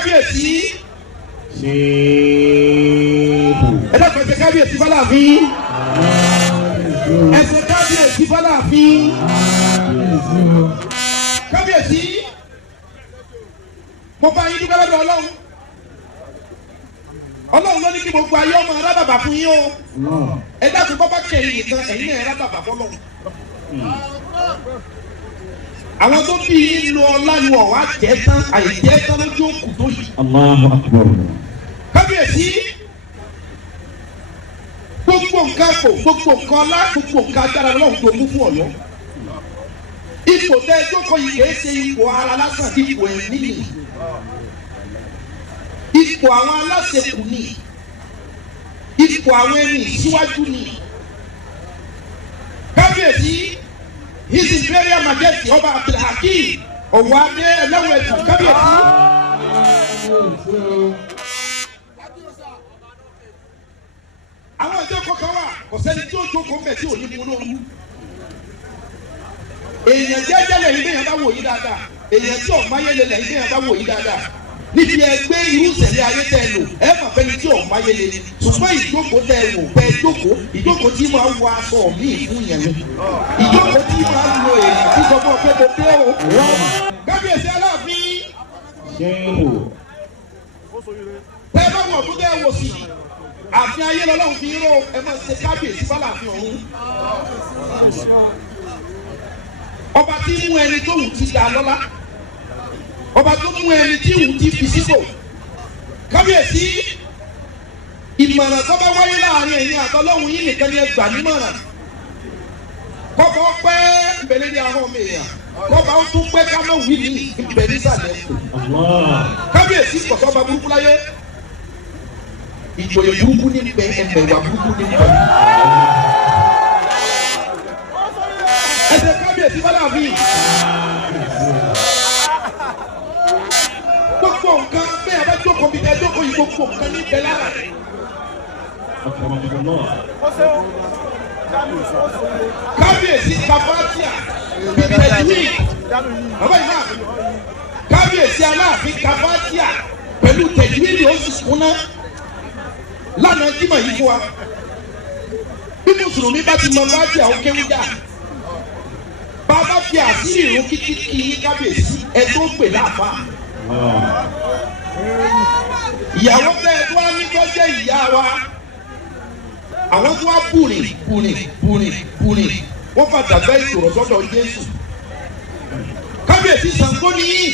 kábíyèsí. ẹ dákun ẹsẹ̀ kábíyèsí fọláàfin. ẹsẹ̀ kábíyèsí fọláàfin. kábíyèsí. mo bá yín dúpẹ́ lọ́dọ̀ Ọlọ́run. Ọlọ́run ló ní kí gbogbo ayé ọmọ arábàbà fún yín o. ẹ dákun bọ́ bá kẹ̀yìn nìkan ẹ̀yin náà arábàbà fọlọ́run. àwọn tó bí yín lọ lánàá ọ̀wá jẹ́ tán àìjẹ́ tán lójú òkú tó yìí. Allahu Akbar. kábíyèsí gbogbo nǹkan kò gbogbo nǹkan ọlá gbogbo nǹkan agbára lọ́wọ́ tó mú fún Ọ̀yọ́. ipò tẹ́ ẹ jókòó yìí kìí ṣe ipò ara lásán ipò ẹ̀mí nìyí. ipò àwọn aláṣẹkù ni ipò àwọn ẹni ìṣíwájú ni. kábíyèsí His Imperial Majesty ọba Abdulhakeem Ọ̀wọ́adé Ẹlẹ́wẹ̀ẹ́dù kábíyèsí. àwọn ìjókòó kan wà kò sẹ́ni tí ó jókòó mẹ́ tí ò ní mú lóru. èèyàn jẹ́jẹ́ lẹ́yìn bẹ́ẹ̀ yẹn bá wò yí dáadáa èèyàn tí ò máyé lẹ́yìn bẹ́ẹ̀ yẹn bá wò yí dáadáa. níbi ẹgbẹ́ irú sẹ̀lẹ̀ ayé tẹ́ ẹ lò ẹ mà fẹ́ni tí ò máyé lé ṣùgbọ́n ìjókòó tẹ́ ẹ wò pẹ́ ìjókòó tí máa wọ aṣọ míì fún yẹn ni ìjókòó tí máa lo èèyàn tí sọ fún ọ pé mo dé o. kábíyèsí Aláàfin tẹ́ ẹ bá wọ̀ tó dẹ́ wò sí àfin ayé lọ́lọ́run fi ró ẹ máa ṣe kábíyèsí fàlàfin ọ̀hún. ọba tí mú ẹni tó wù ti dà lọ́lá ọba tó mú ẹni tí wù ti fi sípò. kábíyèsí ìmọ̀ràn tó bá wáyé láàrin ẹ̀yin àtọ́lọ́hún yín nìkan ni ẹ gbà nímọ̀ràn. kọ́kọ́ pẹ́ ìbẹ̀lẹ̀ ní ahọ́n mi èèyàn kọ́ba ó tún pẹ́ ká mọ̀ wí ní ìbẹ̀lẹ̀ ìsàlẹ̀. kábíyèsí kọ̀sọ́ ọba burúkú láyé ìjòyè burúkú ní bẹ ẹ̀mẹ̀wà burúkú ní bẹ. ẹsẹ̀ kábíyèsí Fọláàfin. gbogbo nǹkan bẹ́ẹ̀ bá jókòó bí ẹ jókòó yìí gbogbo nǹkan ní bẹ lára rẹ̀. kábíyèsí Kafatia bìtẹ̀júwì bàbá yìí náà kábíyèsí Aláàfin Kafatia pẹ̀lú tẹ̀júwì ni ó sì kúnná lánàá jímọ̀ yìí fún wa bí mùsùlùmí bá ti mọ bájì àwọn kéwúdà bàbá fi àṣírí ìrún kíkí kí kábíyèsí ẹ tó pè láàfà. ìyàwó bẹ́ẹ̀ tó wá ní kó jẹ́ ìyá wa àwọn tó wá bùrìn wọ́n fà dàgbà ìṣòro sọ́dọ̀ Jésù kábíyèsí Ṣàngó nìyí.